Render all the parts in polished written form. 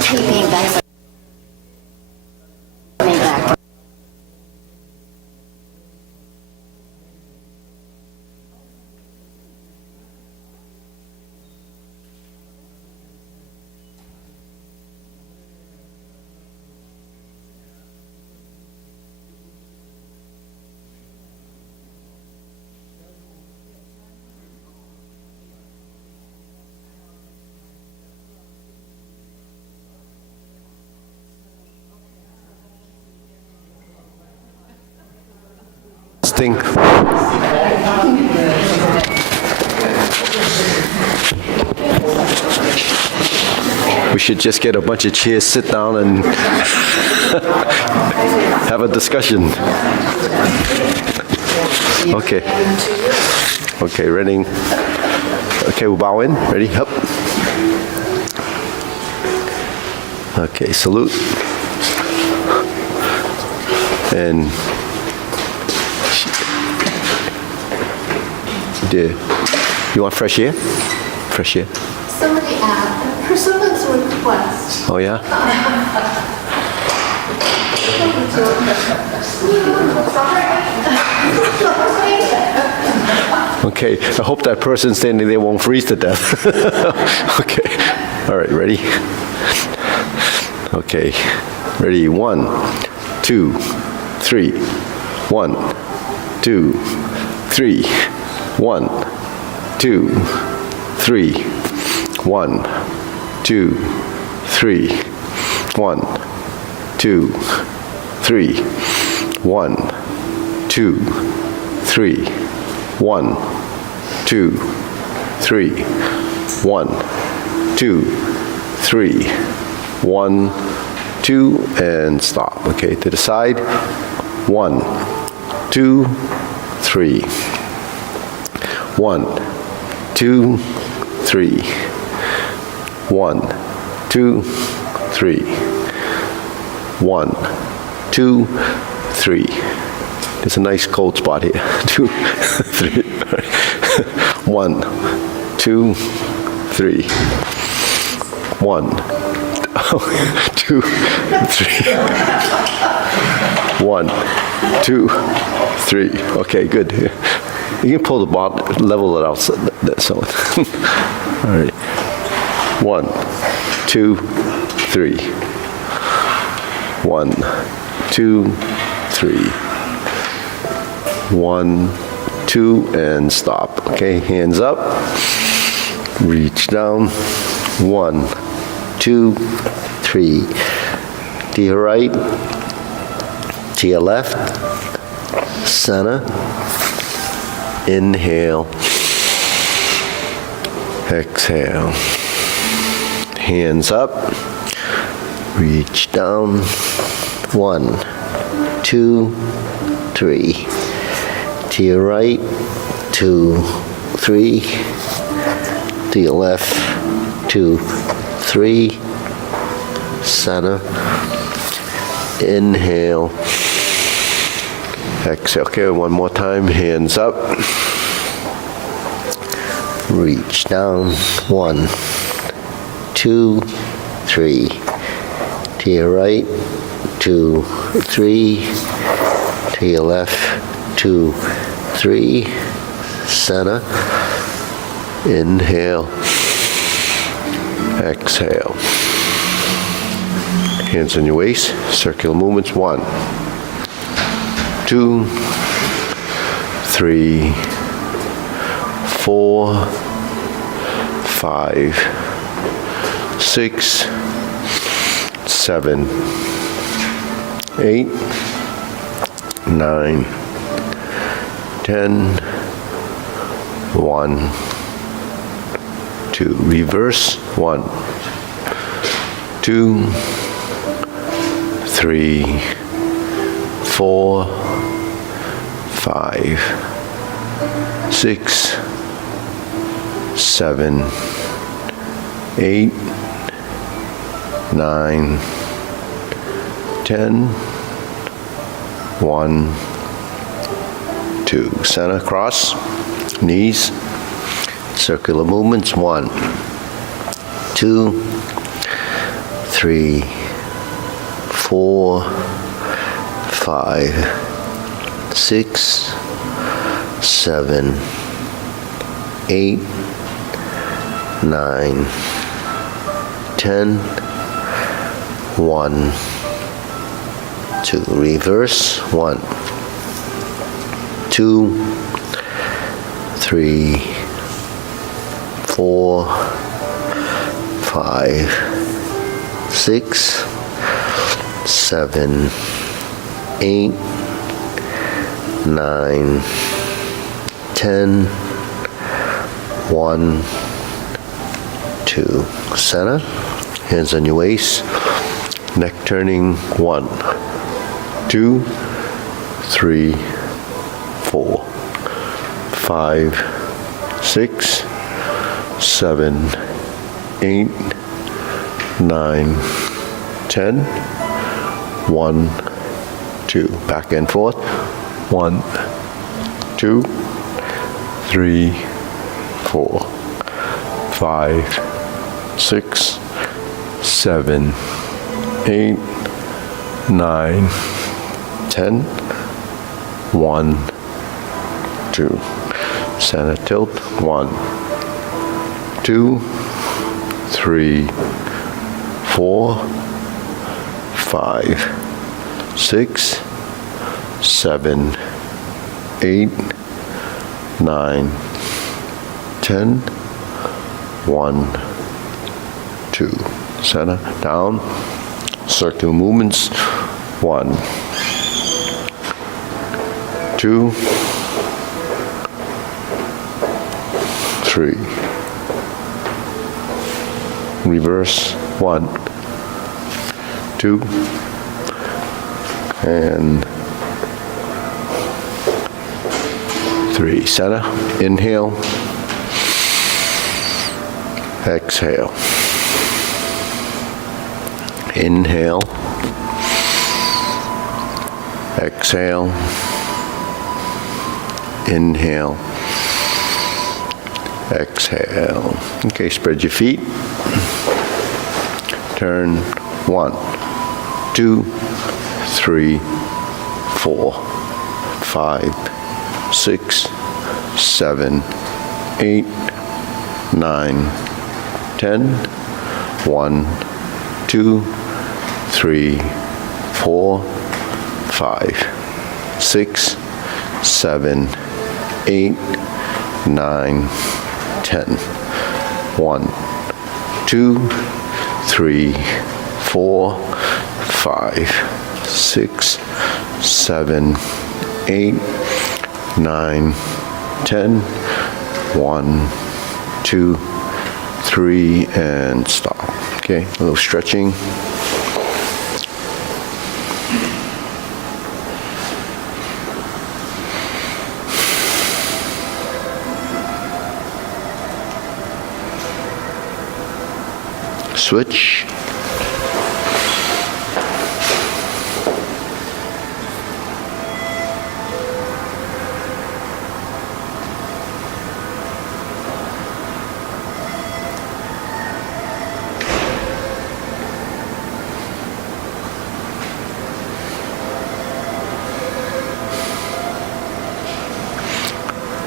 Keeping back. Coming back. Thing. We should just get a bunch of chairs, sit down, and have a discussion. Okay. Okay, ready? Okay, we'll bow in. Ready? Up. Okay, salute. And you want fresh air? Fresh air. Somebody asked, person's request. Oh, yeah? Okay, I hope that person standing there won't freeze to death. Okay, all right, ready? Okay, ready, 1, 2, 3, 1, 2, 3, 1, 2, 3, 1, 2, 3, 1, 2, 3, 1, 2, 3, 1, 2, 3, 1, 2, 3, 1, 2, and stop. Okay, to the side. 1, 2, 3. 1, 2, 3. 1, 2, 3. 1, 2, 3. There's a nice cold spot here. 2, 3. 1, 2, 3. 1, 2, 3. 1, 2, 3. Okay, good. You can pull the bottom, level it out. So all right. 1, 2, 3. 1, 2, 3. 1, 2, and stop. Okay, hands up. Reach down. 1, 2, 3. To your right, to your left, center. Inhale. Exhale. Hands up. Reach down. 1, 2, 3. To your right, 2, 3. To your left, 2, 3. Center. Inhale. Exhale. Okay, one more time. Hands up. Reach down. 1, 2, 3. To your right, 2, 3. To your left, 2, 3. Center. Inhale. Exhale. Hands on your waist. Circular movements. 1, 2, 3, 4, 5, 6, 7, 8, 9, 10, 1, 2. Reverse. 1, 2, 3, 4, 5, 6, 7, 8, 9, 10, 1, 2. Center, cross, knees, circular movements. 1, 2, 3, 4, 5, 6, 7, 8, 9, 10, 1, 2. Reverse. 1, 2, 3, 4, 5, 6, 7, 8, 9, 10, 1, 2. Center. Hands on your waist. Neck turning. 1, 2, 3, 4, 5, 6, 7, 8, 9, 10, 1, 2. Back and forth. 1, 2, 3, 4, 5, 6, 7, 8, 9, 10, 1, 2. Center tilt. 1, 2, 3, 4, 5, 6, 7, 8, 9, 10, 1, 2. Center, down, circular movements. 1, 2, 3. Reverse. 1, 2, and 3. Center. Inhale. Exhale. Inhale. Exhale. Inhale. Exhale. Okay, spread your feet. Turn. 1, 2, 3, 4, 5, 6, 7, 8, 9, 10, 1, 2, 3, 4, 5, 6, 7, 8, 9, 10. 1, 2, 3, 4, 5, 6, 7, 8, 9, 10. 1, 2, 3, and stop. Okay, a little stretching. Switch.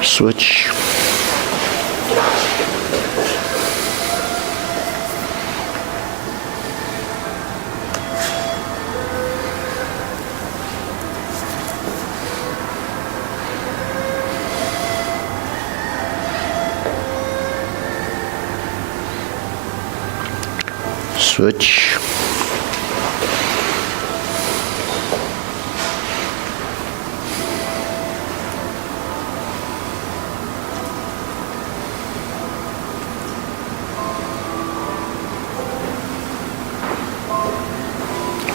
Switch. Switch.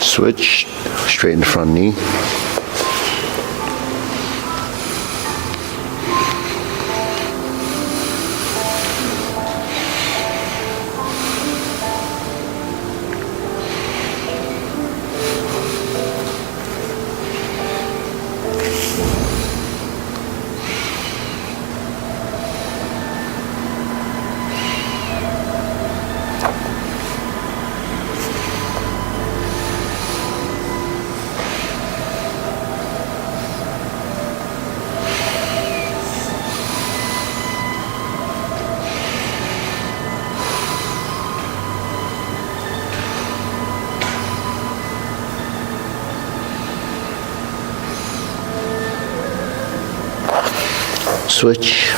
Switch, straighten the front knee. Switch.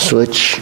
Switch.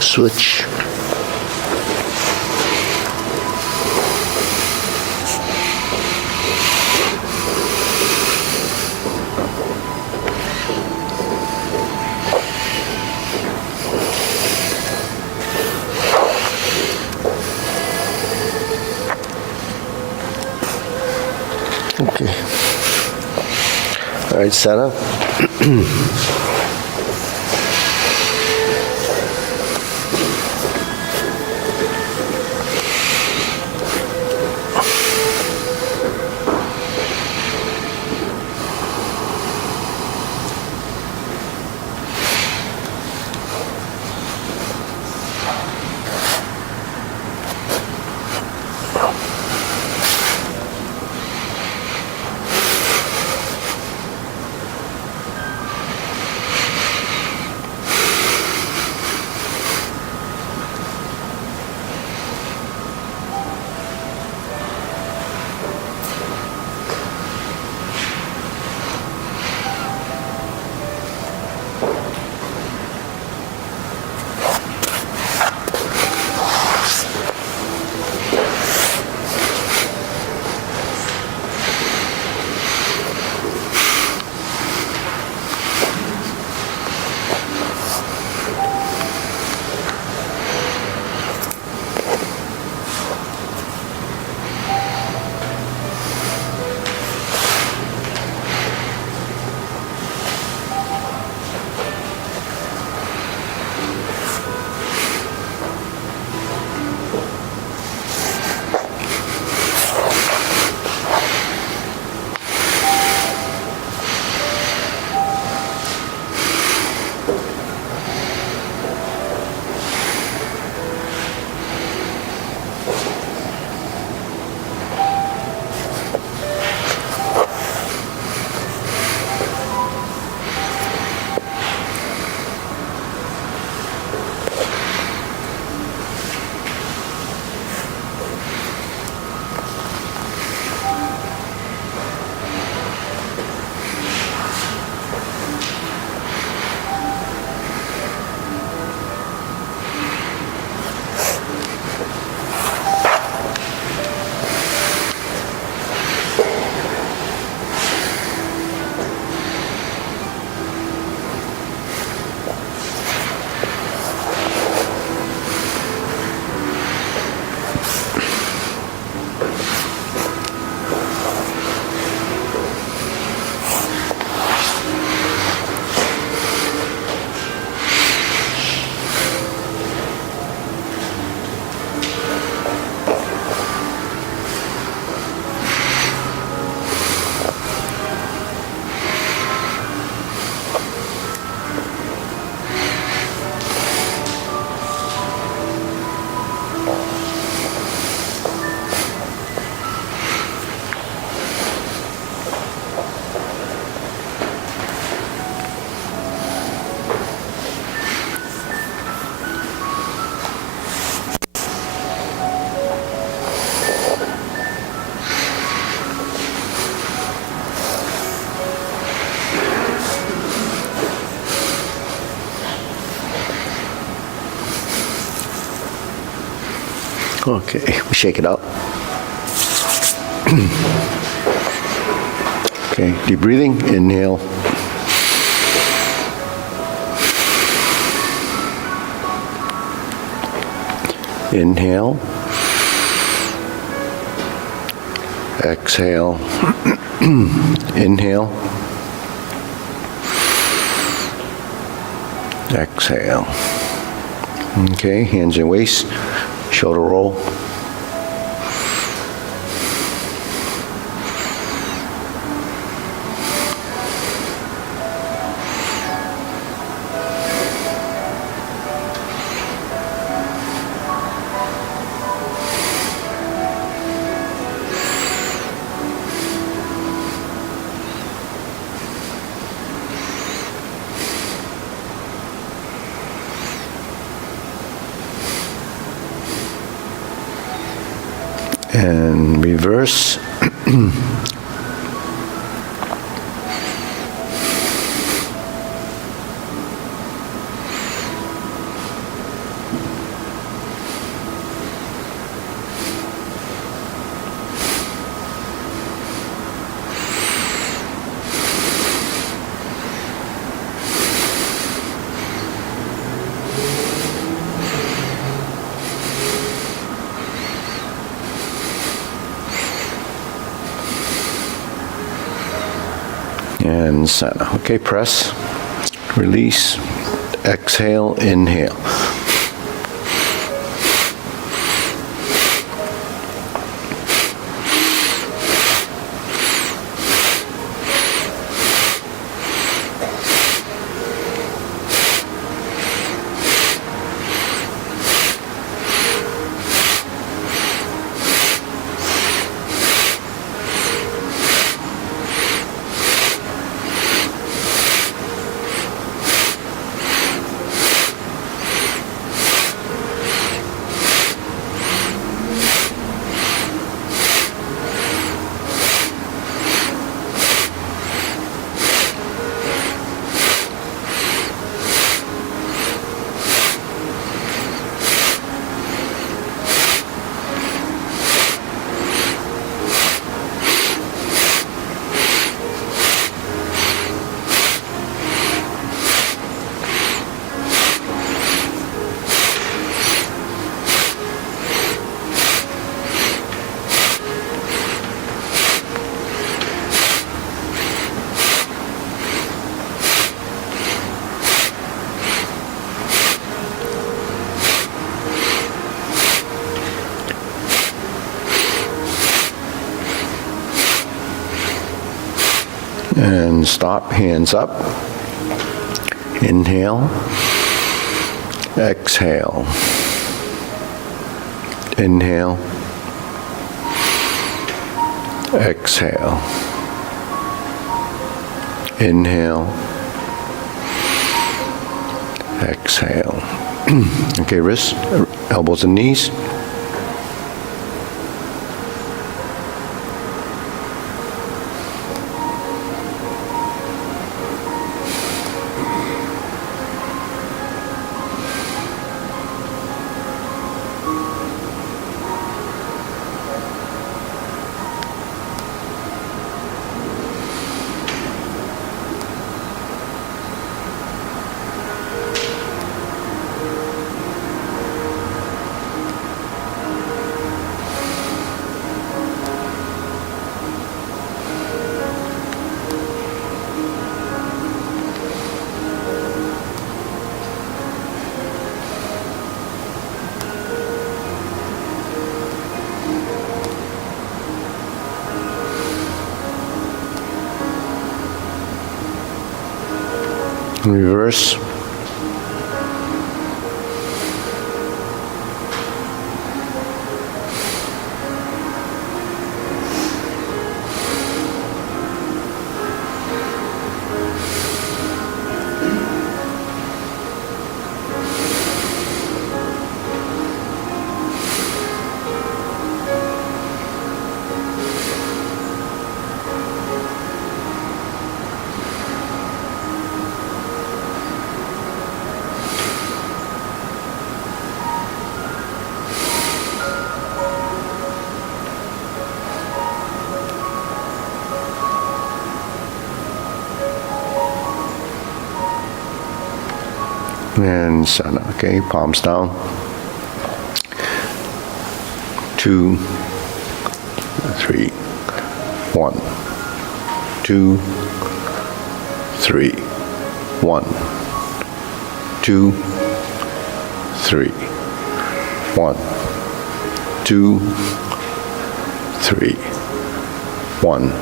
Switch. Okay. All right, set up. Okay, we shake it out. Okay, deep breathing, inhale. Inhale. Exhale. Inhale. Exhale. Okay, hands in waist, shoulder roll. And reverse. And center. Okay, press, release, exhale, inhale. And stop, hands up. Inhale. Exhale. Inhale. Exhale. Inhale. Exhale. Okay, wrists, elbows and knees. Reverse. And center, okay, palms down. 2, 3, 1, 2, 3, 1, 2, 3, 1, 2, 3, 1,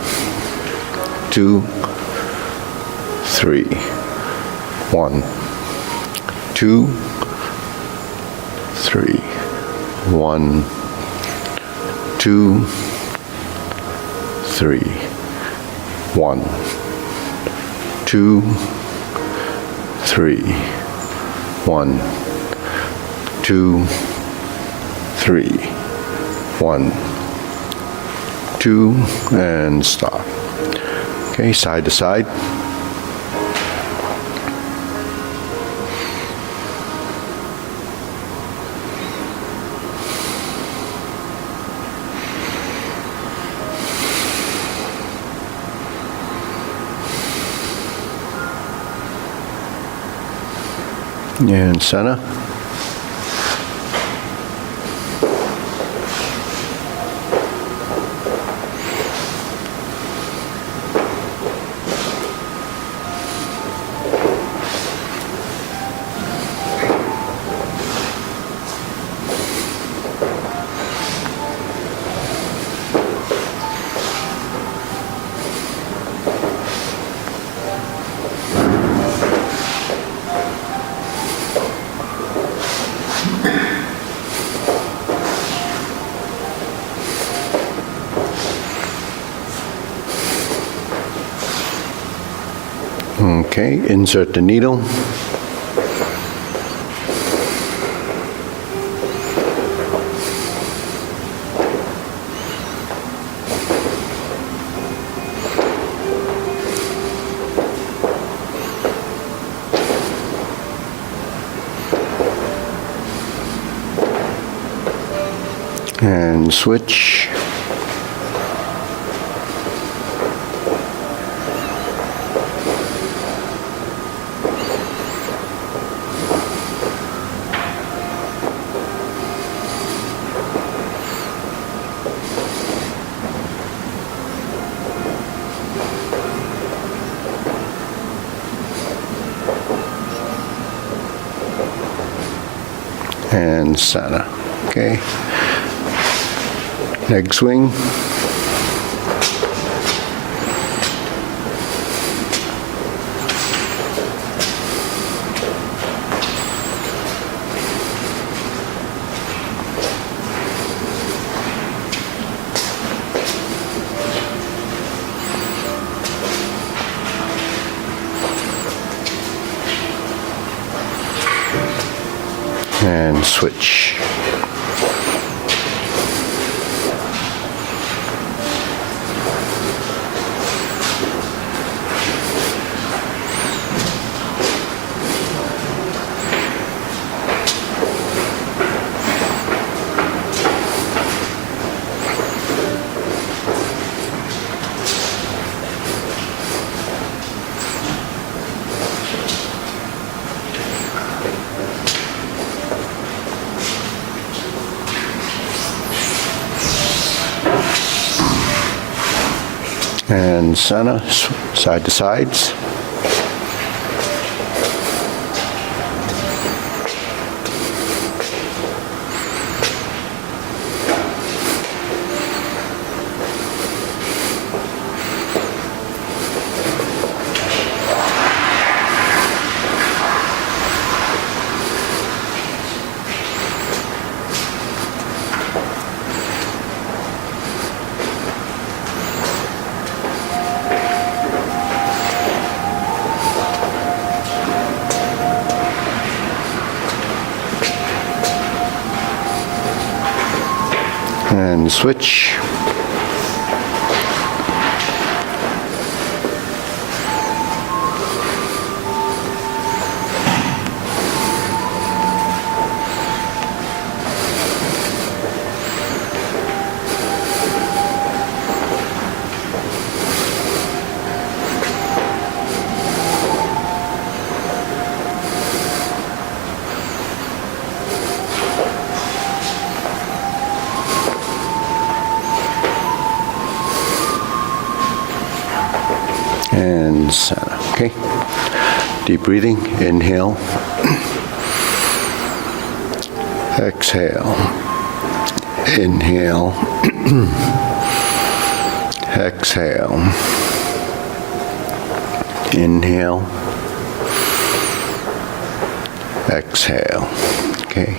2, 3, 1, 2, 3, 1, 2, 3, 1, 2, 3, 1, 2, 3, 1, 2, and stop. Okay, side to side. And center. Okay, insert the needle. And switch. And center. Okay. Leg swing. And switch. And center, side to sides. And switch. Okay. Deep breathing. Inhale. Exhale. Inhale. Exhale. Inhale. Exhale. Okay.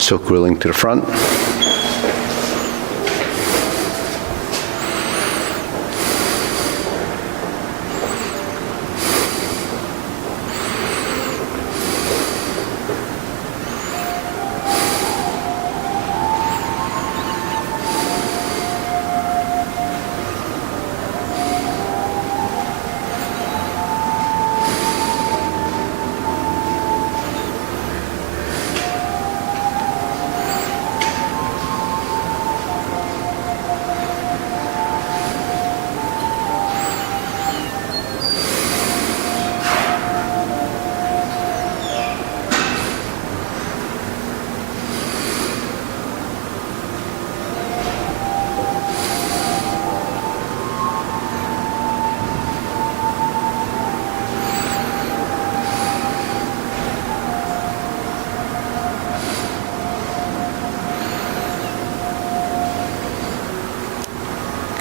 Silk grilling to the front.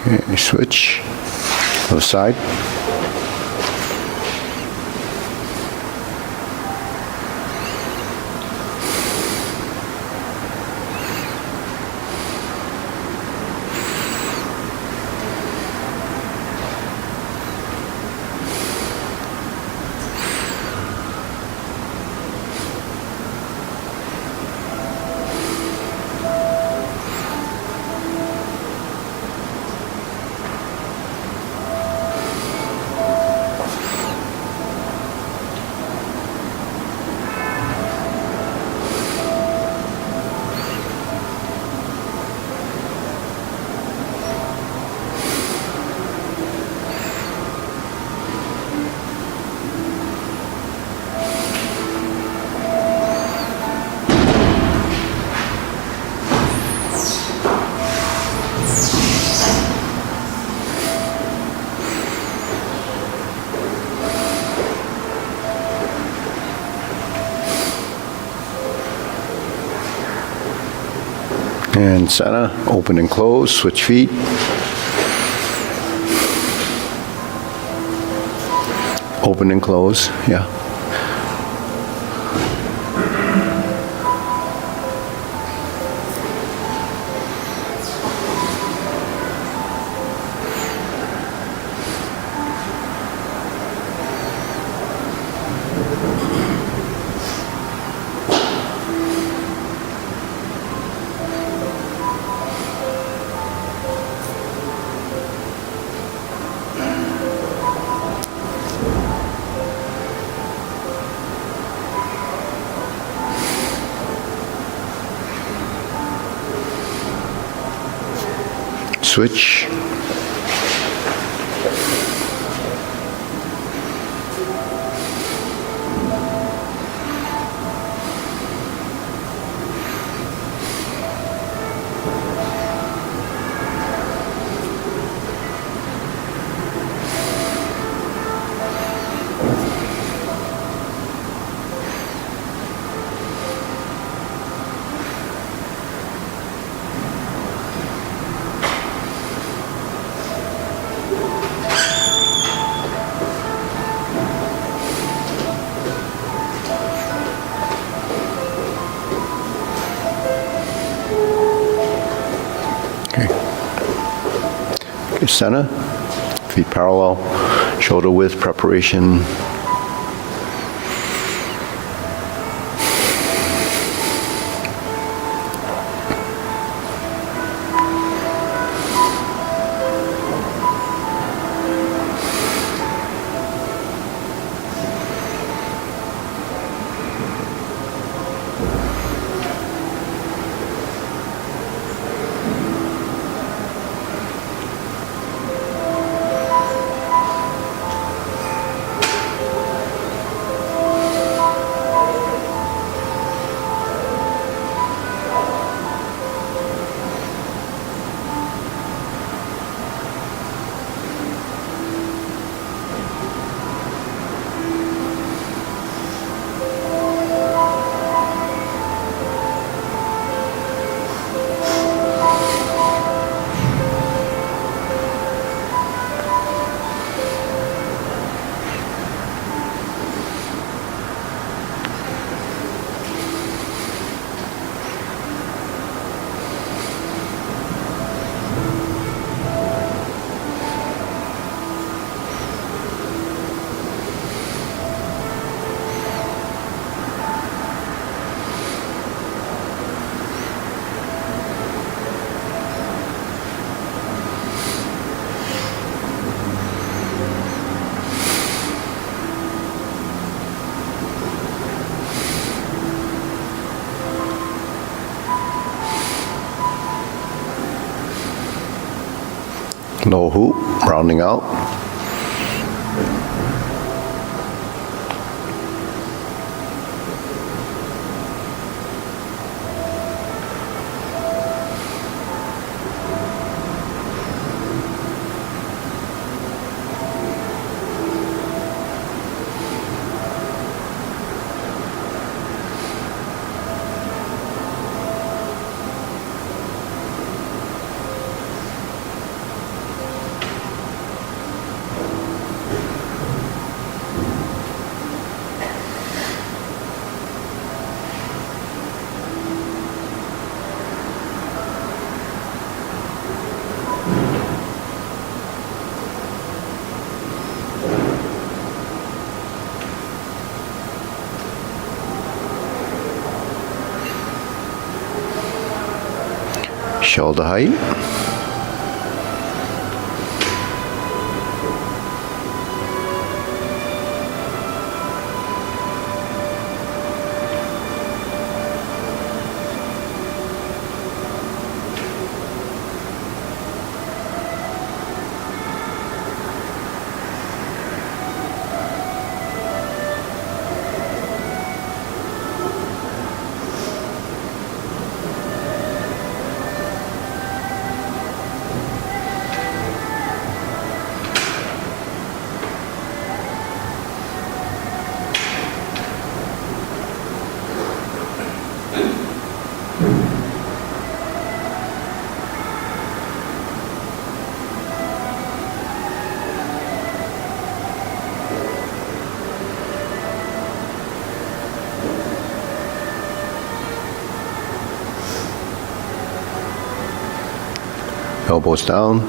Okay, switch. Other side. And center, open and close, switch feet. Open and close, yeah. Switch. Okay, center, feet parallel, shoulder width preparation. Low hoop, rounding out. Shoulder height. Elbows down.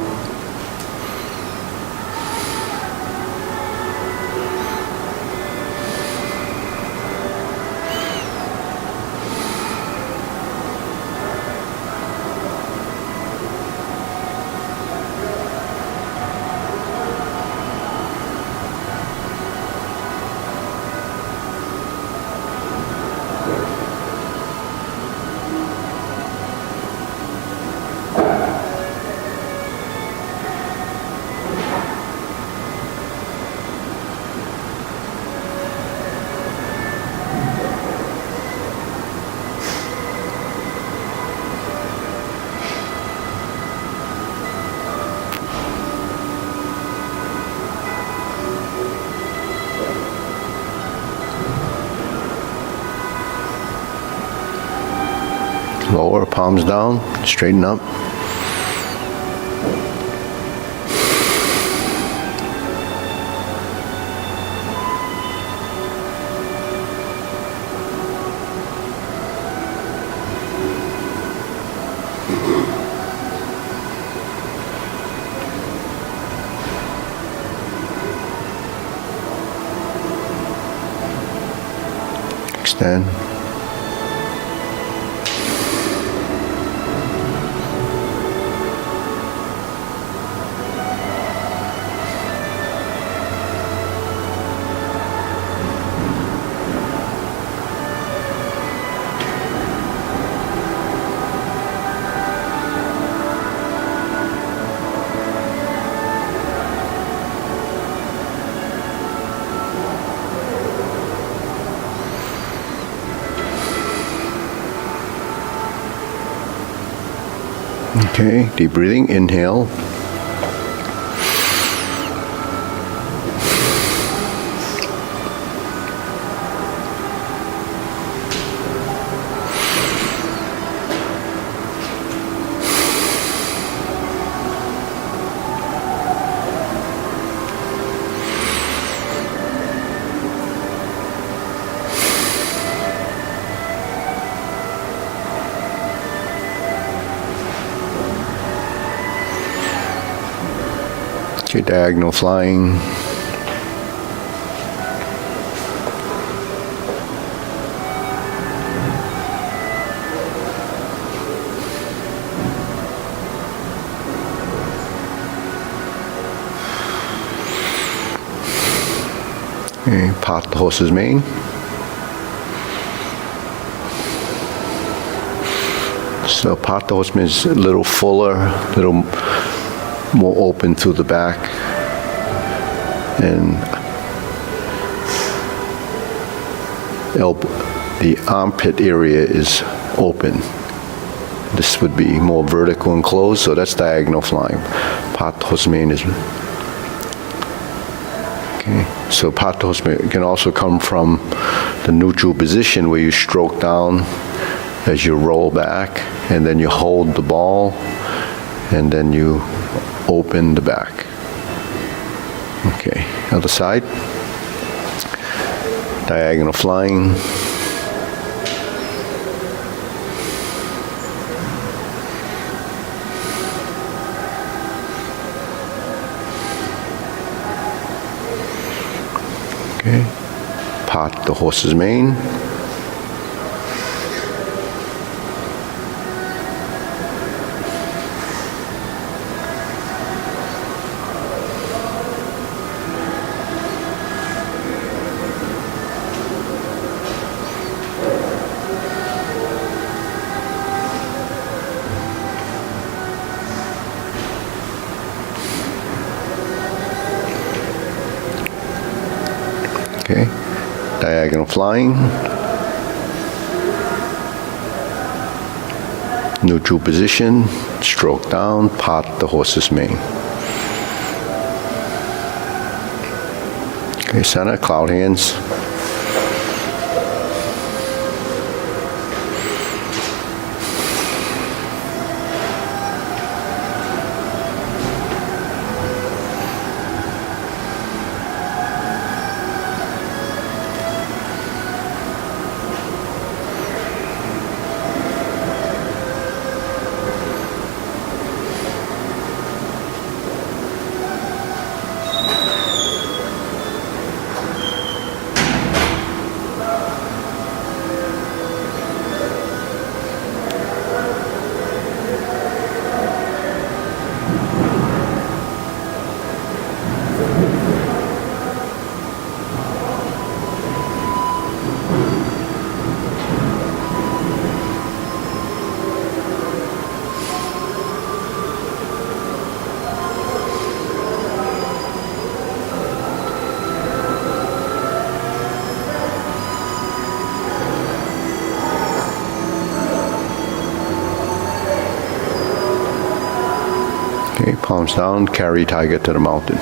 Lower, palms down, straighten up. Extend. Okay, deep breathing, inhale. Okay, diagonal flying. Okay, part the horse's mane. So part the horseman is a little fuller, little more open through the back. And the armpit area is open. This would be more vertical and closed, so that's diagonal flying. Pathosmain is... Okay, so pathosmain can also come from the neutral position where you stroke down as you roll back, and then you hold the ball, and then you open the back. Okay, other side. Diagonal flying. Okay, part the horse's mane. Okay, diagonal flying, neutral position, stroke down, part the horse's mane. Okay, center, cloud hands. Okay, palms down, carry tiger to the mountain.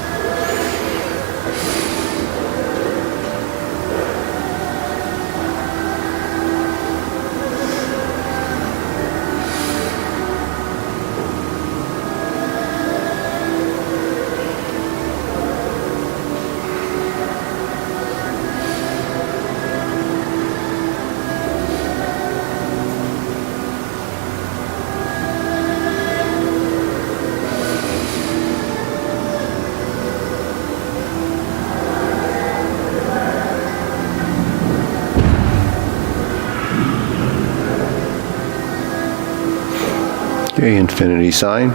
Okay, infinity sign.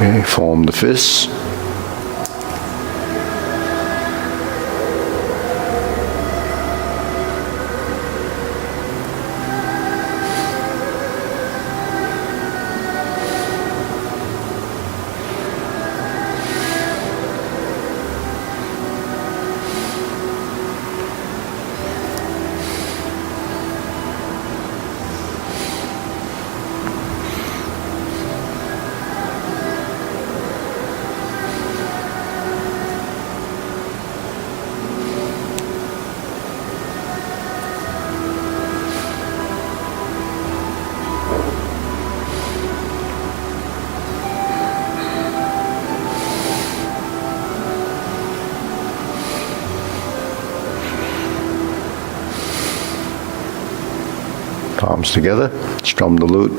Okay, form the fists. Palms together, strum the lute.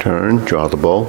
Turn, draw the bow.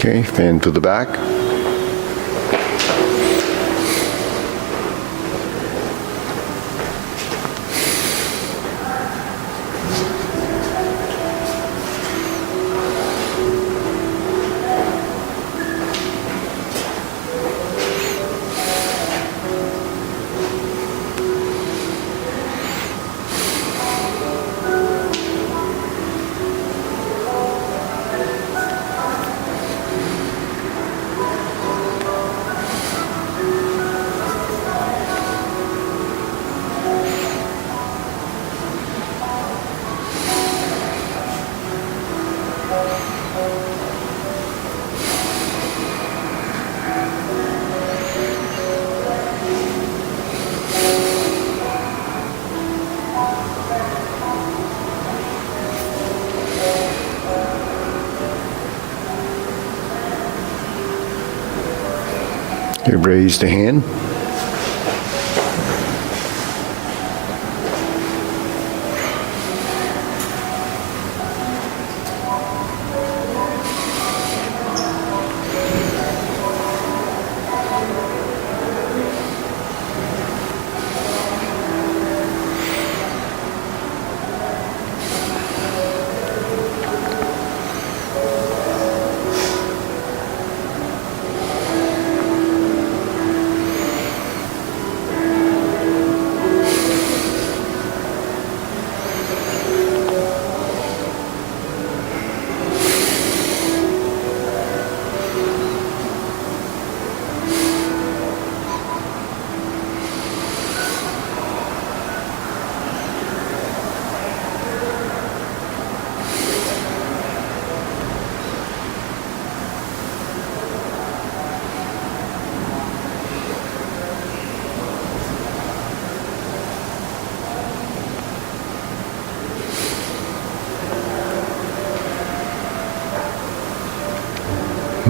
Okay, fan to the back. You raise the hand.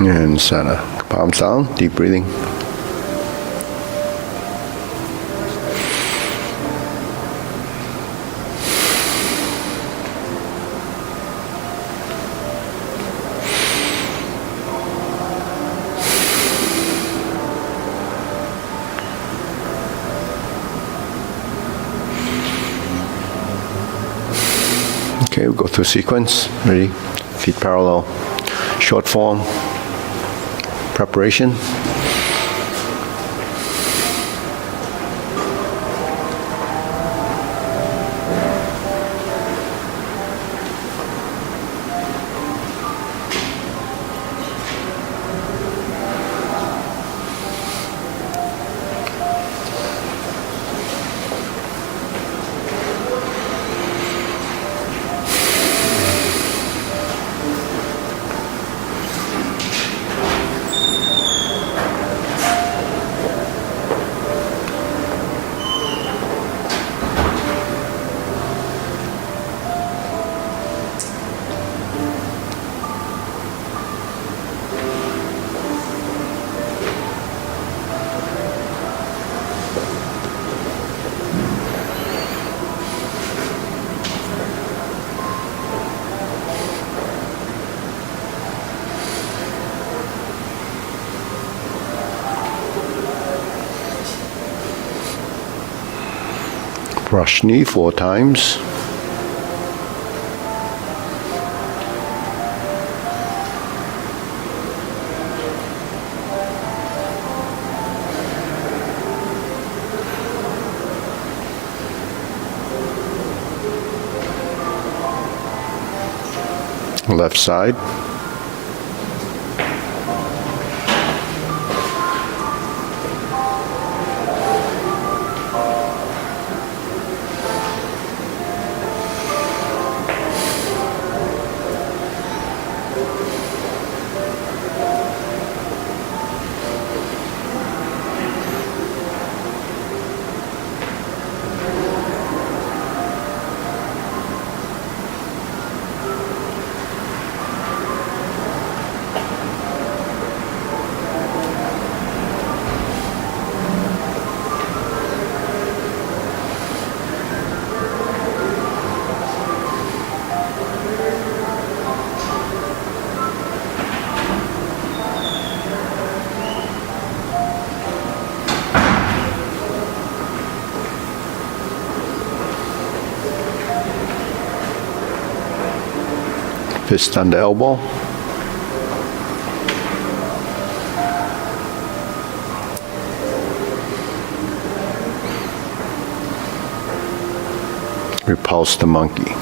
And center. Palms down, deep breathing. Okay, we'll go through sequence. Ready? Feet parallel. Short form. Preparation. Brush knee 4 times. Left side. Fist under elbow. Repulse the monkey.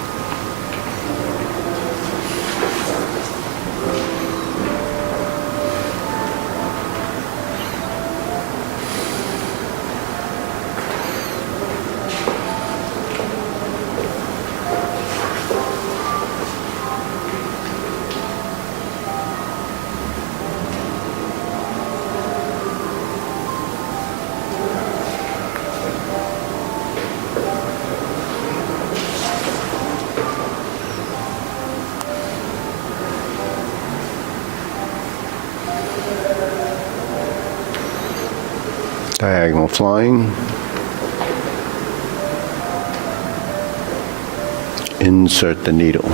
Diagonal flying. Insert the needle.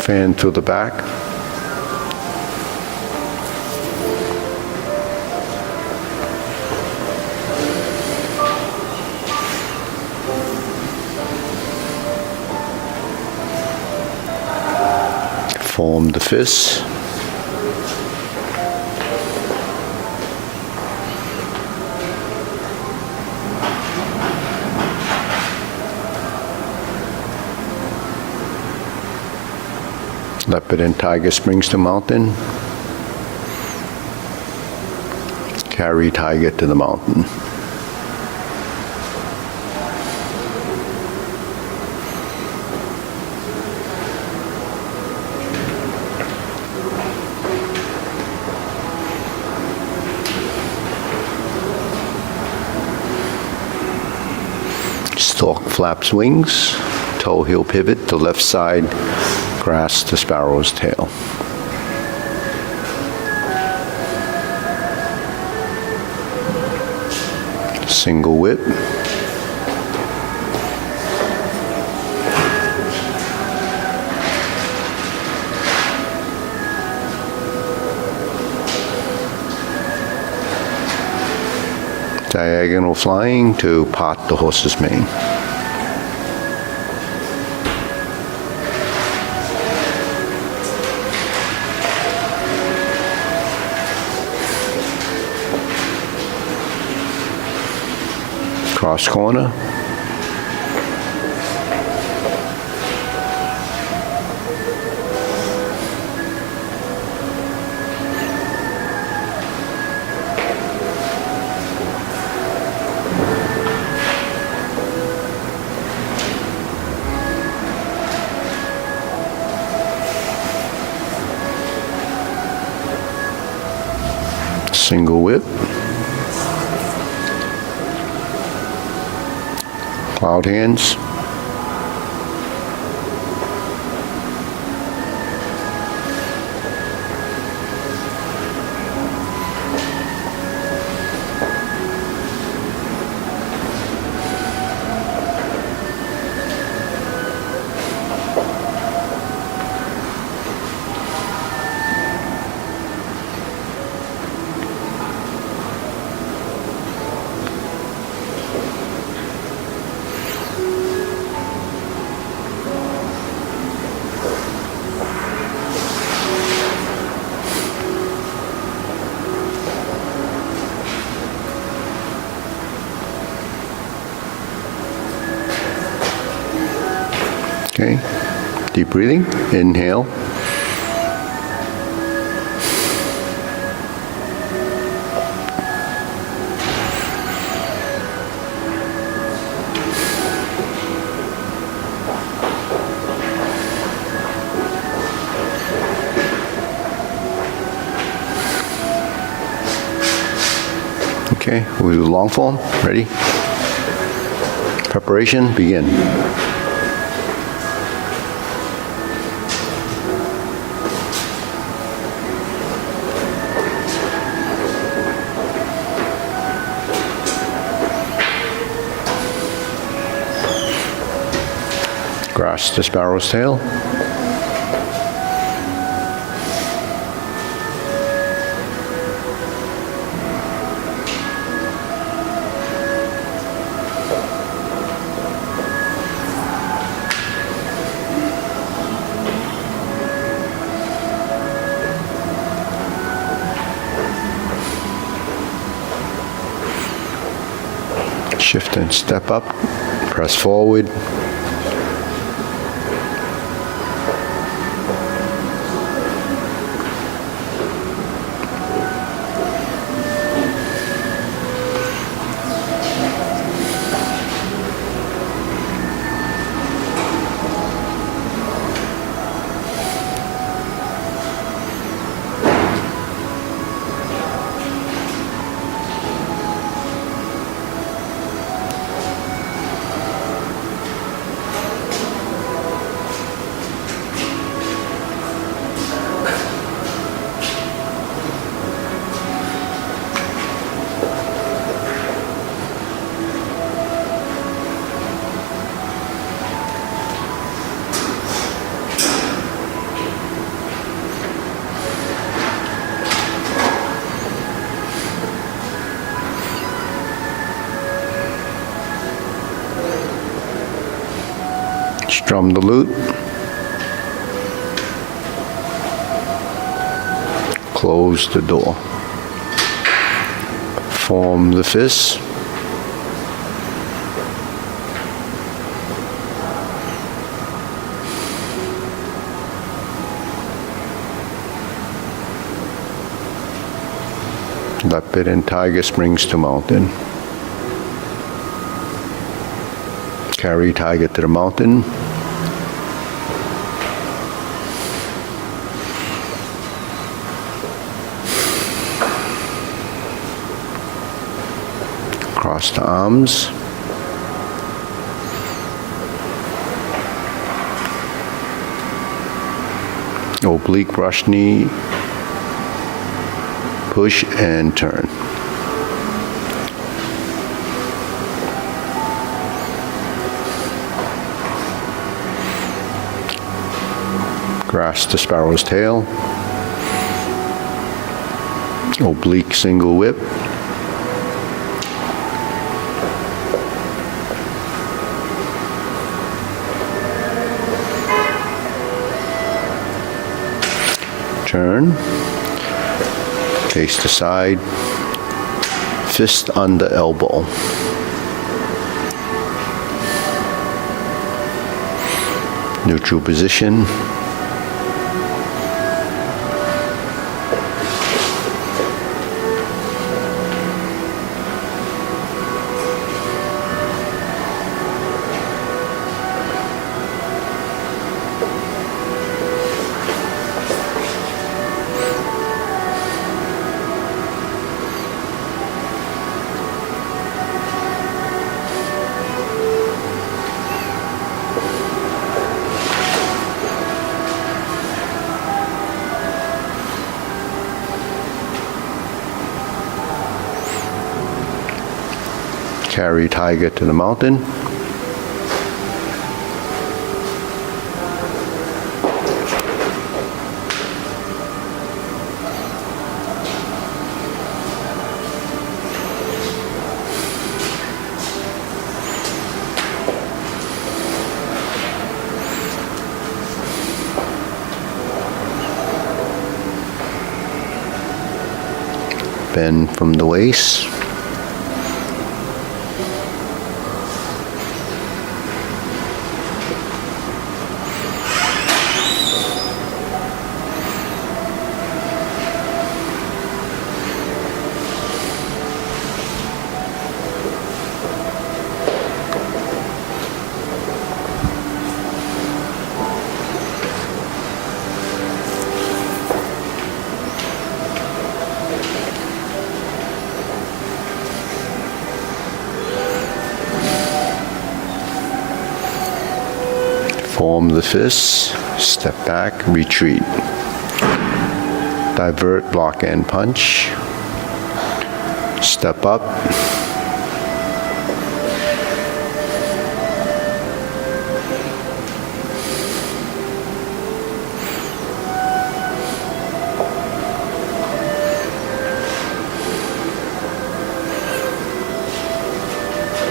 Fan through the back. Form the fists. Leopard and tiger springs to mountain. Carry tiger to the mountain. Stork flaps wings. Toe heel pivot to left side. Grasp the sparrow's tail. Single whip. Diagonal flying to part the horse's mane. Cross corner. Single whip. Cloud hands. Okay. Deep breathing. Inhale. Okay, we'll do long form. Ready? Preparation, begin. Grasp the sparrow's tail. Shift and step up, press forward. Strum the lute. Close the door. Form the fist. Leopard and tiger springs to mountain. Carry tiger to the mountain. Cross the arms. Oblique rush knee. Push and turn. Grasp the sparrow's tail. Oblique single whip. Turn. Face to side. Fist under elbow. Neutral position. Carry tiger to the mountain. Bend from the waist. Form the fists, step back, retreat. Divert, block, and punch. Step up.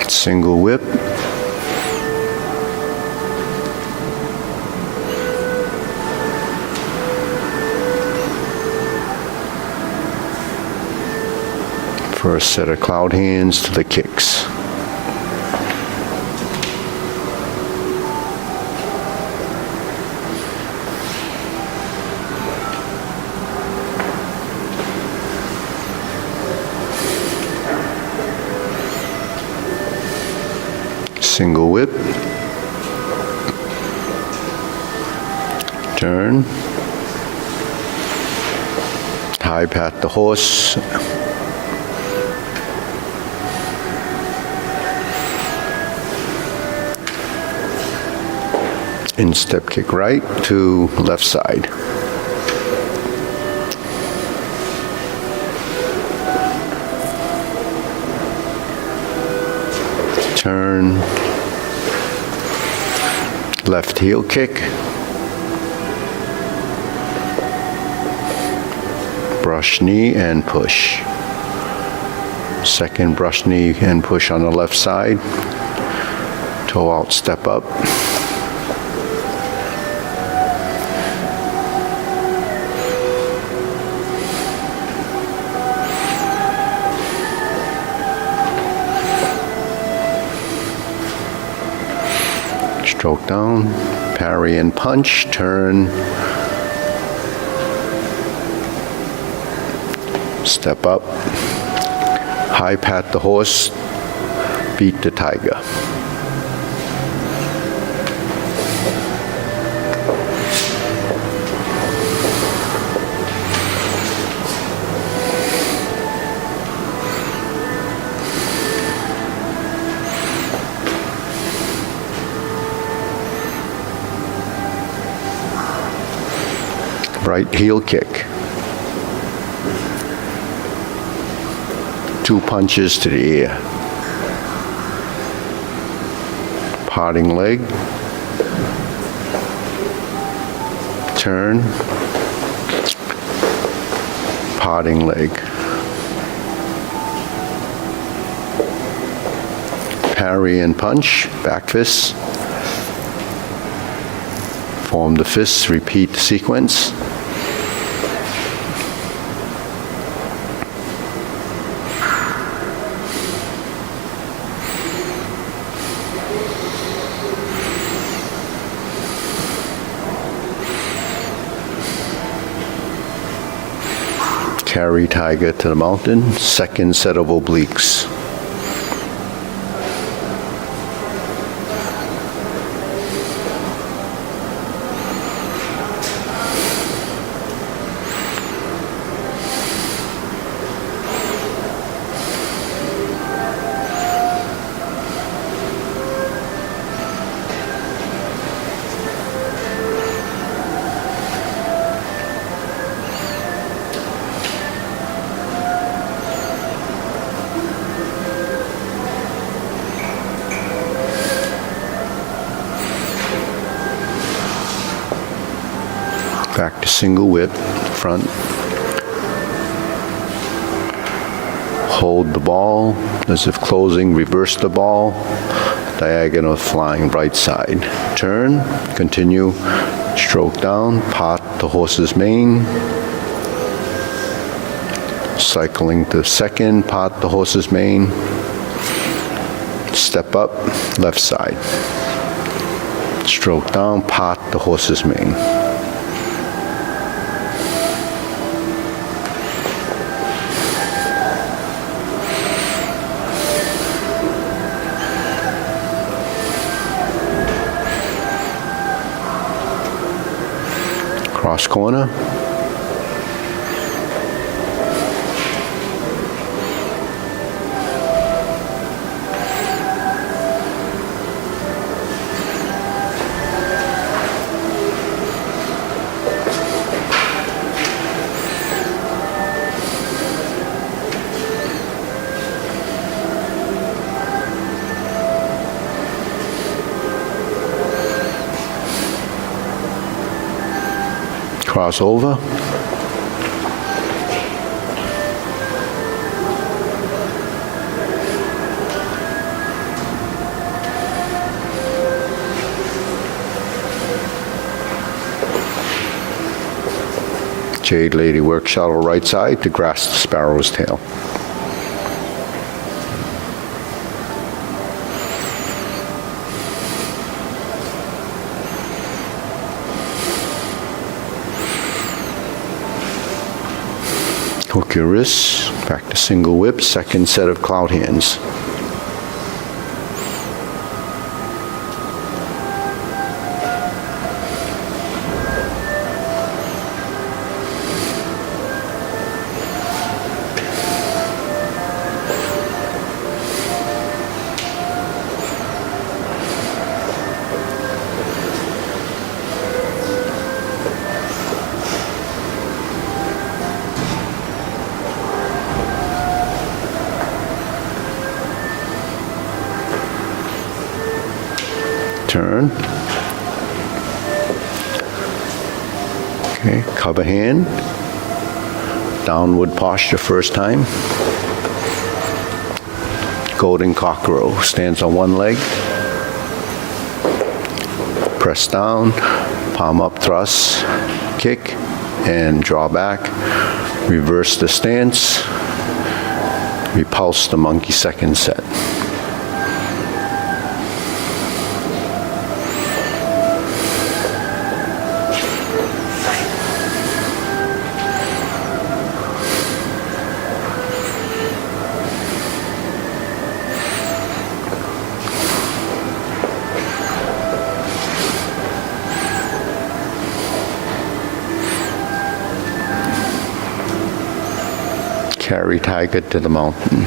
Single whip. First set of cloud hands to the kicks. Single whip. Turn. High pat the horse. Instep kick right to left side. Turn. Left heel kick. Brush knee and push. Second brush knee and push on the left side. Toe out, step up. Stroke down, parry and punch, turn, step up, high pat the horse, beat the tiger. Right heel kick. Two punches to the ear. Parting leg. Turn. Parting leg. Parry and punch, back fists. Form the fists, repeat the sequence. Carry tiger to the mountain, second set of obliques. Back to single whip, front. Hold the ball as if closing, reverse the ball. Diagonal flying right side. Turn, continue, stroke down, part the horse's mane. Cycling to second, part the horse's mane. Step up, left side. Stroke down, part the horse's mane. Cross corner. Cross over. Jade Lady work shuttle right side to grasp the sparrow's tail. Hook your wrists, back to single whip, second set of cloud hands. Turn. Okay, cover hand. Downward posture first time. Golden cock row. Stands on one leg. Press down. Palm up thrust. Kick. And draw back. Reverse the stance. Repulse the monkey second set. Carry tiger to the mountain.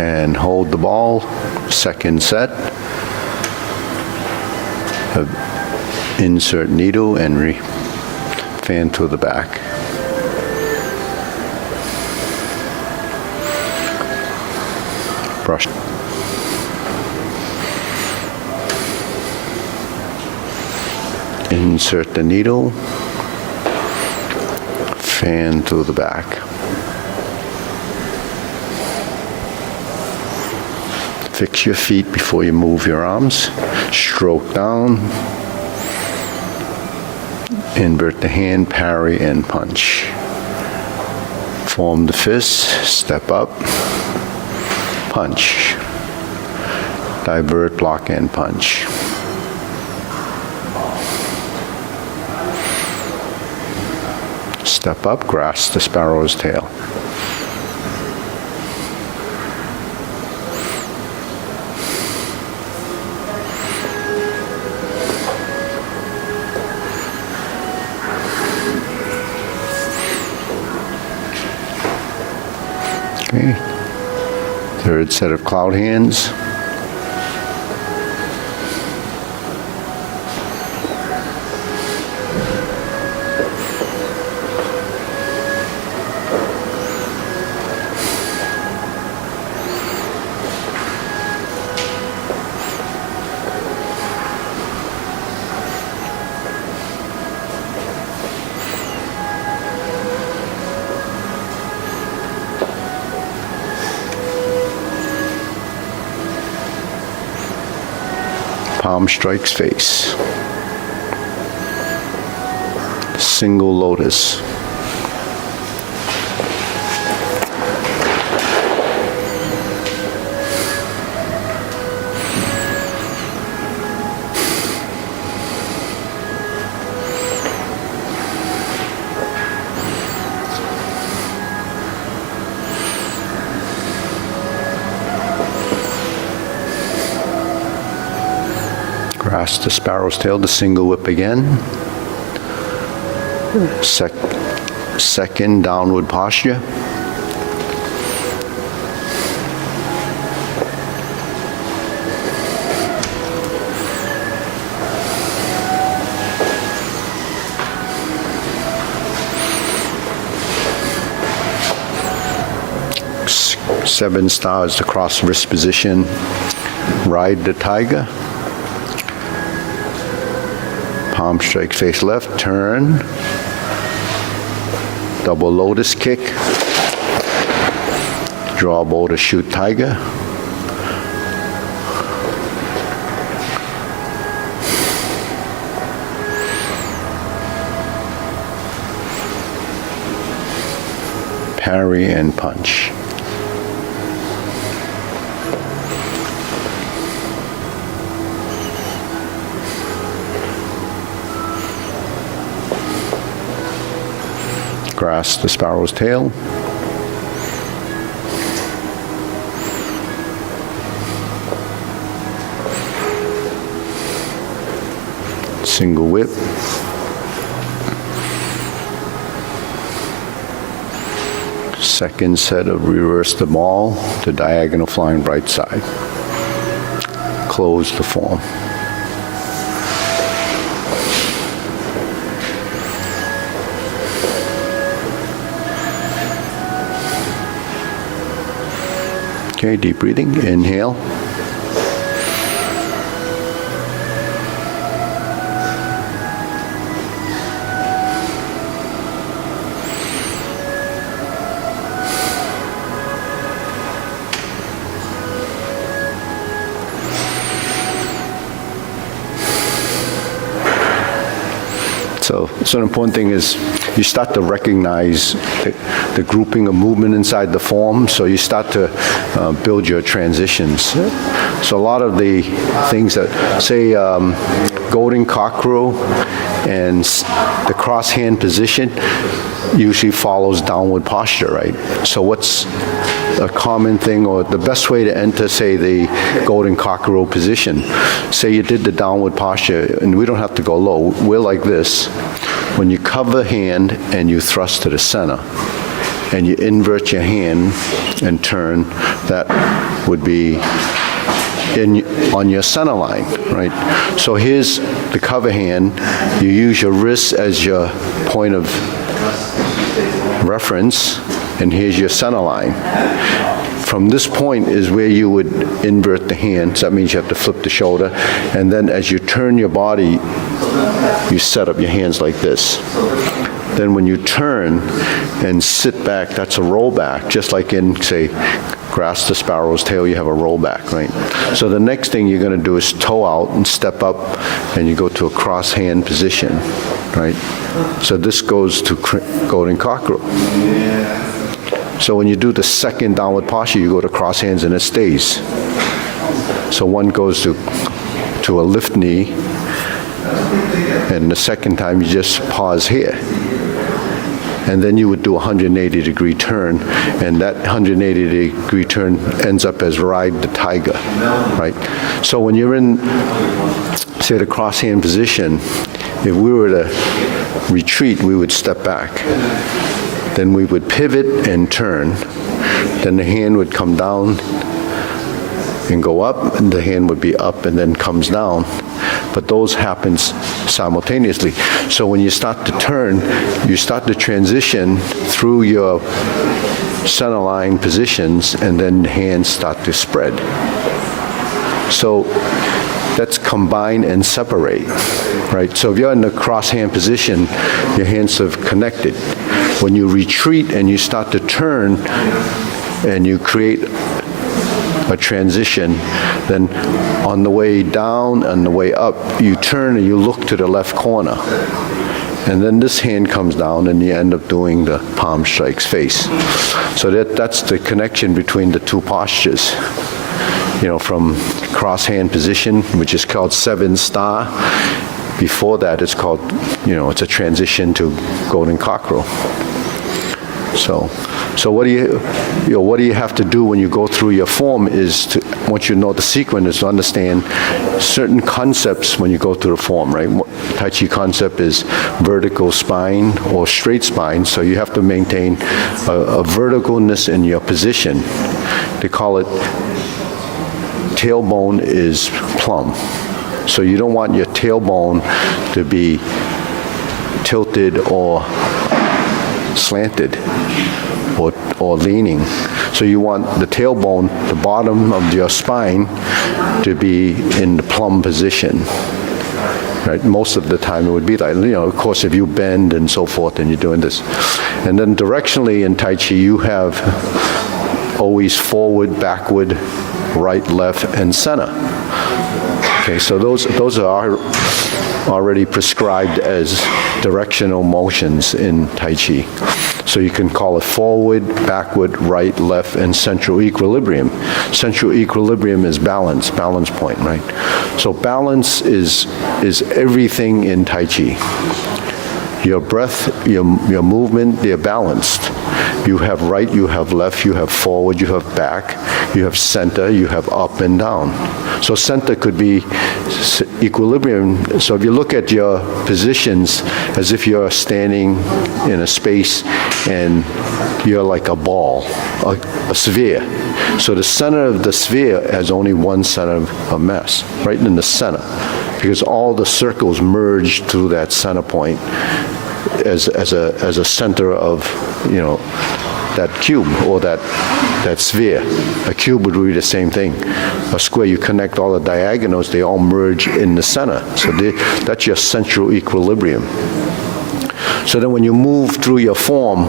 And hold the ball, second set. Insert needle and fan to the back. Brush. Insert the needle, fan to the back. Fix your feet before you move your arms. Stroke down. Invert the hand, parry, and punch. Form the fist, step up, punch. Divert, block, and punch. Step up, grasp the sparrow's tail. Okay. Third set of cloud hands. Palm strikes face. Single lotus. Grasp the sparrow's tail to single whip again. Second downward posture. Seven stars to cross wrist position. ride the tiger. Palm strike face left, turn. Double lotus kick. Draw bow to shoot tiger. Parry and punch. Grasp the sparrow's tail. Single whip. Second set of reverse the ball to diagonal flying right side. Close the form. Okay, deep breathing. Inhale. So an important thing is you start to recognize the grouping of movement inside the form, so you start to build your transitions. So a lot of the things that, say, golden cockerel and the cross hand position usually follows downward posture, right? So what's a common thing, or the best way to enter, say, the golden cockerel position? Say you did the downward posture, and we don't have to go low. We're like this. When you cover hand and you thrust to the center, and you invert your hand and turn, that would be on your center line, right? So here's the cover hand. You use your wrist as your point of reference, and here's your center line. From this point is where you would invert the hand. So that means you have to flip the shoulder, and then as you turn your body, you set up your hands like this. Then when you turn and sit back, that's a roll back, just like in, say, grasp the sparrow's tail, you have a roll back, right? So the next thing you're going to do is toe out and step up, and you go to a cross hand position, right? So this goes to golden cockerel. So when you do the second downward posture, you go to cross hands and it stays. So one goes to a lift knee, and the second time you just pause here. And then you would do a 180-degree turn, and that 180-degree turn ends up as ride the tiger, right? So when you're in, say, the cross hand position, if we were to retreat, we would step back. Then we would pivot and turn. Then the hand would come down and go up, and the hand would be up and then comes down. But those happen simultaneously. So when you start to turn, you start to transition through your center line positions, and then the hands start to spread. So that's combine and separate, right? So if you're in the cross hand position, your hands are connected. When you retreat and you start to turn and you create a transition, then on the way down and the way up, you turn and you look to the left corner. And then this hand comes down and you end up doing the palm strikes face. So that's the connection between the two postures. You know, from cross hand position, which is called 7-star. Before that, it's called, you know, it's a transition to golden cockerel. So what do you have to do when you go through your form is to, once you know the sequence, is to understand certain concepts when you go through the form, right? Tai Chi concept is vertical spine or straight spine, so you have to maintain a verticalness in your position. They call it tailbone is plumb. So you don't want your tailbone to be tilted or slanted or leaning. So you want the tailbone, the bottom of your spine, to be in the plumb position. Right? Most of the time it would be like, of course, if you bend and so forth and you're doing this. And then directionally in Tai Chi, you have always forward, backward, right, left, and center. Okay, so those are already prescribed as directional motions in Tai Chi. So you can call it forward, backward, right, left, and central equilibrium. Central equilibrium is balance point, right? So balance is everything in Tai Chi. Your breath, your movement, they're balanced. You have right, you have left, you have forward, you have back, you have center, you have up and down. So center could be equilibrium. So if you look at your positions as if you're standing in a space and you're like a ball, a sphere. So the center of the sphere has only one center of mass, right in the center, because all the circles merge through that center point as a center of, that cube or that sphere. A cube would be the same thing. A square, you connect all the diagonals, they all merge in the center. So that's your central equilibrium. So then when you move through your form,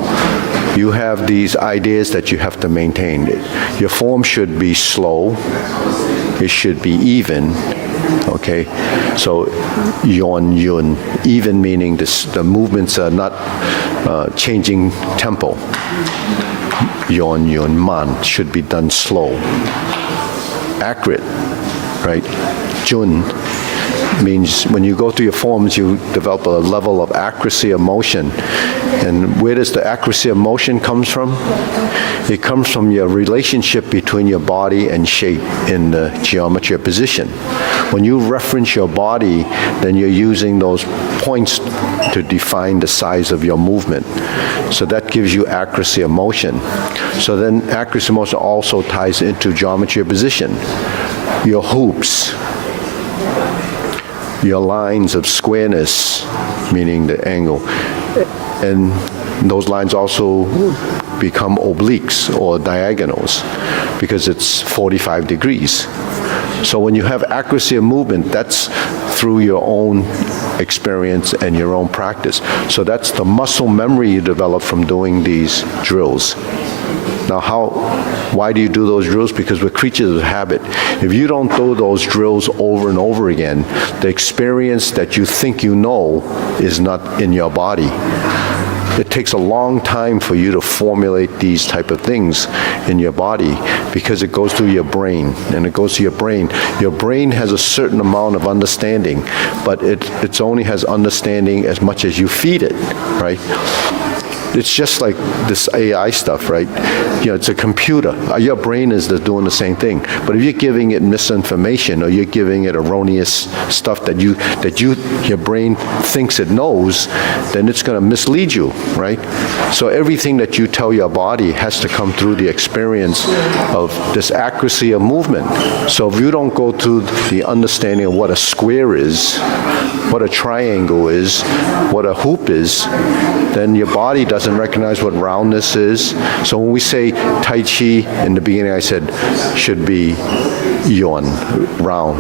you have these ideas that you have to maintain. Your form should be slow. It should be even. Okay, so yon, yun, even meaning the movements are not changing tempo. Yon, yun, man should be done slow. Accurate, right? Jun means when you go through your forms, you develop a level of accuracy of motion. And where does the accuracy of motion comes from? It comes from your relationship between your body and shape in the geometry of position. When you reference your body, then you're using those points to define the size of your movement. So that gives you accuracy of motion. So then accuracy of motion also ties into geometry of position. Your hoops, your lines of squareness, meaning the angle, and those lines also become obliques or diagonals because it's 45 degrees. So when you have accuracy of movement, that's through your own experience and your own practice. So that's the muscle memory you develop from doing these drills. Now why do you do those drills? Because we're creatures of habit. If you don't do those drills over and over again, the experience that you think you know is not in your body. It takes a long time for you to formulate these type of things in your body because it goes through your brain, and it goes to your brain. Your brain has a certain amount of understanding, but it only has understanding as much as you feed it, right? It's just like this AI stuff, right? It's a computer. Your brain is doing the same thing. But if you're giving it misinformation or you're giving it erroneous stuff that your brain thinks it knows, then it's going to mislead you, right? So everything that you tell your body has to come through the experience of this accuracy of movement. So if you don't go through the understanding of what a square is, what a triangle is, what a hoop is, then your body doesn't recognize what roundness is. So when we say Tai Chi, in the beginning I said, should be yon, round.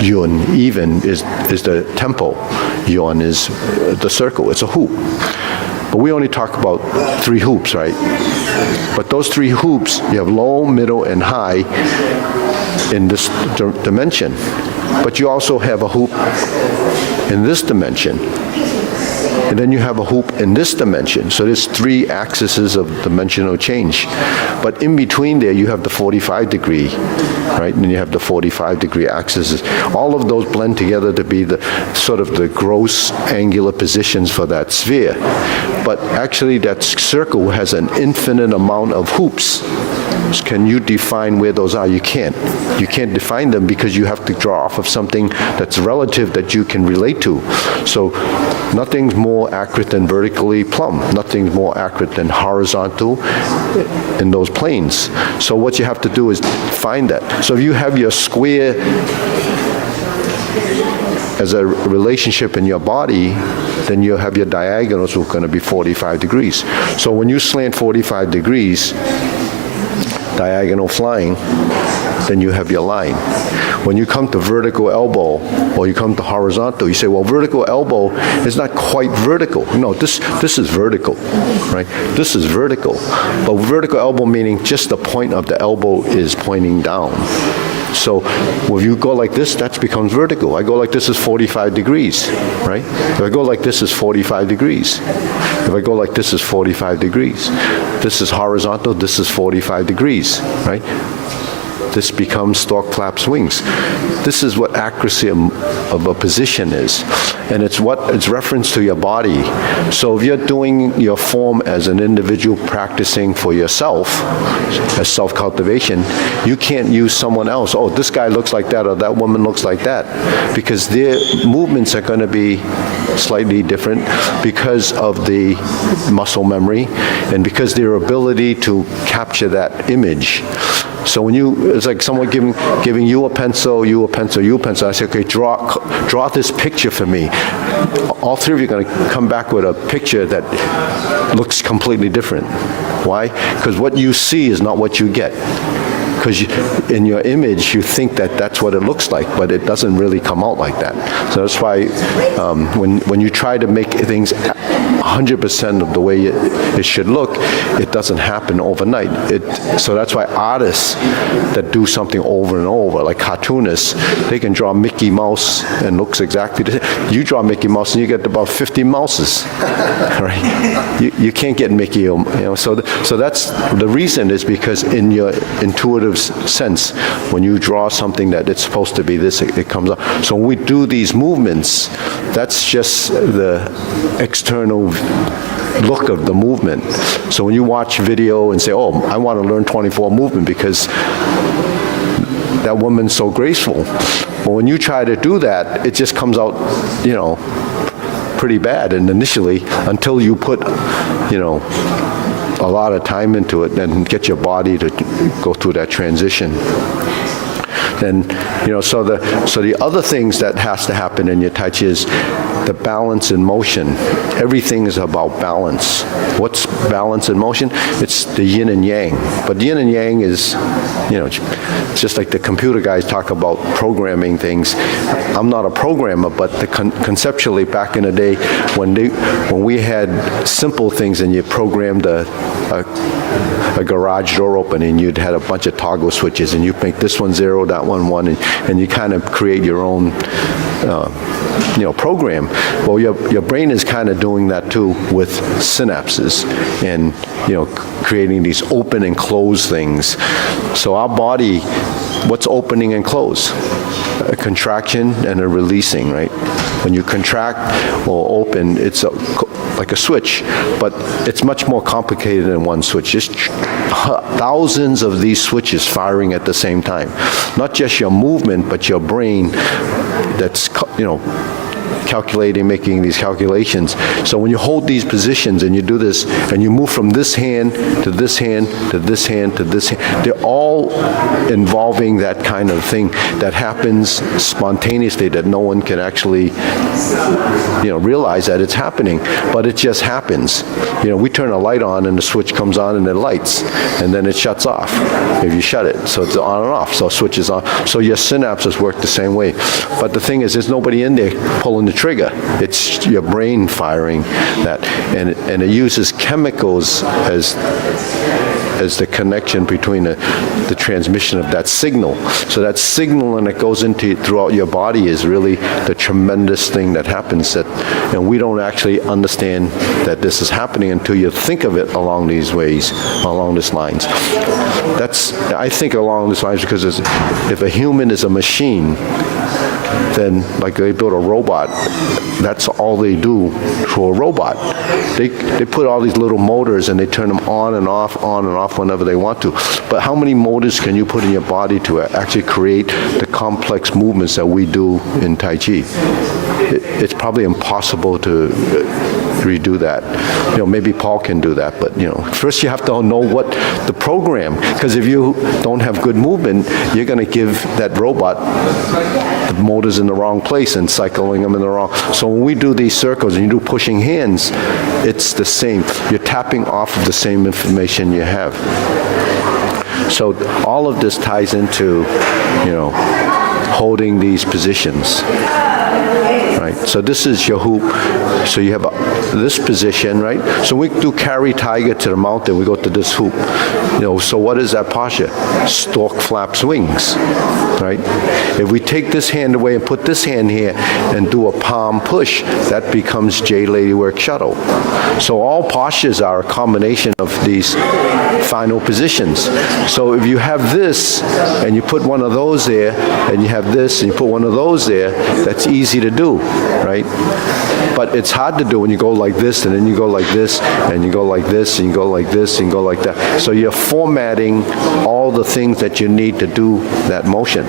Yun, even, is the tempo. Yon is the circle. It's a hoop. But we only talk about 3 hoops, right? But those 3 hoops, you have low, middle, and high in this dimension. But you also have a hoop in this dimension. And then you have a hoop in this dimension. So there's 3 axes of dimensional change. But in between there, you have the 45 degree, right? And you have the 45 degree axes. All of those blend together to be the sort of the gross angular positions for that sphere. But actually that circle has an infinite amount of hoops. Can you define where those are? You can't. You can't define them because you have to draw off of something that's relative that you can relate to. So nothing's more accurate than vertically plumb. Nothing's more accurate than horizontal in those planes. So what you have to do is find that. So if you have your square as a relationship in your body, then you have your diagonals are going to be 45 degrees. So when you slant 45 degrees, diagonal flying, then you have your line. When you come to vertical elbow or you come to horizontal, you say, well, vertical elbow is not quite vertical. No, this is vertical, right? This is vertical. But vertical elbow meaning just the point of the elbow is pointing down. So when you go like this, that becomes vertical. I go like this is 45 degrees, right? If I go like this is 45 degrees. If I go like this is 45 degrees. This is horizontal, this is 45 degrees, right? This becomes stork flaps wings. This is what accuracy of a position is. And it's reference to your body. So if you're doing your form as an individual practicing for yourself, as self-cultivation, you can't use someone else. Oh, this guy looks like that or that woman looks like that. Because their movements are going to be slightly different because of the muscle memory and because their ability to capture that image. So when it's like someone giving you a pencil, you a pencil, you a pencil. I say, okay, draw this picture for me. All three of you are going to come back with a picture that looks completely different. Why? Because what you see is not what you get. Because in your image, you think that that's what it looks like, but it doesn't really come out like that. So that's why when you try to make things 100% of the way it should look, it doesn't happen overnight. So that's why artists that do something over and over, like cartoonists, they can draw Mickey Mouse and looks exactly the same. You draw Mickey Mouse and you get about 50 mouses, right? You can't get Mickey, you know. So that's the reason is because in your intuitive sense, when you draw something that it's supposed to be this, it comes out. So when we do these movements, that's just the external look of the movement. So when you watch video and say, oh, I want to learn 24 movement because that woman's so graceful. But when you try to do that, it just comes out, you know, pretty bad. And initially, until you put, you know, a lot of time into it and get your body to go through that transition. Then, you know, so the other things that has to happen in your Tai Chi is the balance in motion. Everything is about balance. What's balance in motion? It's the yin and yang. But yin and yang is, you know, just like the computer guys talk about programming things. I'm not a programmer, but conceptually back in the day when we had simple things and you programmed a garage door opening, you'd had a bunch of toggle switches and you make this one 0, that one 1, and you kind of create your own you know, program. Well, your brain is kind of doing that too with synapses and, you know, creating these open and close things. So our body, what's opening and close? A contraction and a releasing, right? When you contract or open, it's like a switch, but it's much more complicated than one switch. Just thousands of these switches firing at the same time. Not just your movement, but your brain that's, you know, calculating, making these calculations. So when you hold these positions and you do this, and you move from this hand to this hand to this hand to this hand, they're all involving that kind of thing that happens spontaneously that no one can actually, you know, realize that it's happening, but it just happens. You know, we turn a light on and the switch comes on and it lights, and then it shuts off if you shut it. So it's on and off, so switch is on. So your synapses work the same way. But the thing is, there's nobody in there pulling the trigger. It's your brain firing that, and it uses chemicals as the connection between the transmission of that signal. So that signal, and it goes into throughout your body, is really the tremendous thing that happens. And we don't actually understand that this is happening until you think of it along these ways, along these lines. I think along these lines because if a human is a machine, then like they build a robot, that's all they do to a robot. They put all these little motors and they turn them on and off whenever they want to. But how many motors can you put in your body to actually create the complex movements that we do in Tai Chi? It's probably impossible to redo that. Maybe Paul can do that, but, first you have to know what the program, because if you don't have good movement, you're going to give that robot the motors in the wrong place and cycling them in the wrong. So when we do these circles and you do pushing hands, it's the same. You're tapping off of the same information you have. So all of this ties into, holding these positions. Right? So this is your hoop. So you have this position, right? So we do carry tiger to the mountain, we go to this hoop. So what is that posture? Stork flaps wings, right? If we take this hand away and put this hand here and do a palm push, that becomes J Ladywork shuttle. So all postures are a combination of these final positions. So if you have this and you put one of those there, and you have this and you put one of those there, that's easy to do, right? But it's hard to do when you go like this, and then you go like this, and you go like this, and you go like this, and you go like that. So you're formatting all the things that you need to do that motion.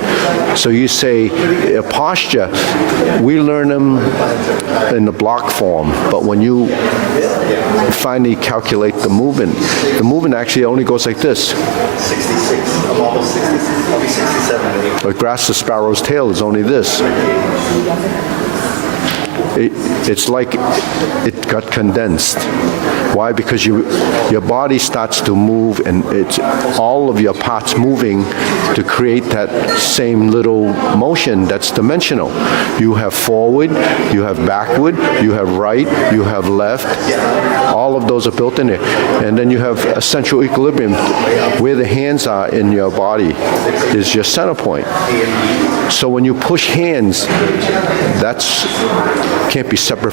So you say a posture, we learn them in the block form, but when you finally calculate the movement actually only goes like this. 66. I'm almost 60. I'll be 67. But grasp the sparrow's tail is only this. It's like it got condensed. Why? Because your body starts to move, and it's all of your parts moving to create that same little motion that's dimensional. You have forward, you have backward, you have right, you have left. All of those are built in there. And then you have a central equilibrium. Where the hands are in your body is your center point. So when you push hands, that's can't be separate